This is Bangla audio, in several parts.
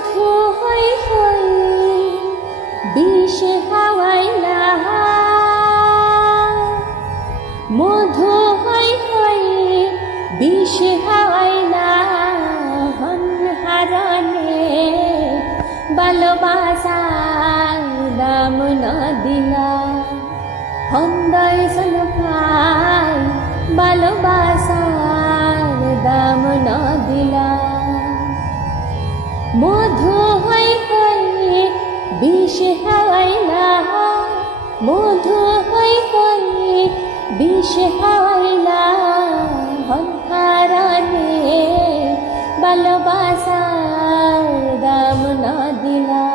মধু হই হই বিষ হাওয়াইলা মধু হই হই বিষ হাওয়াইলা হন হারনে ভালোবাসার দাম না দিলা হন্দাই সনফাই ভালোবাসার দাম না দিলা মধু হই হই বিষ হাওয়াইলা মধু হই হই বিষ হাওয়াইলা হন্তারানে ভালোবাসার দাম না দিলা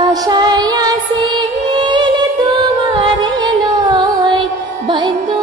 আশায় আসিল তোমারে লয় বন্ধ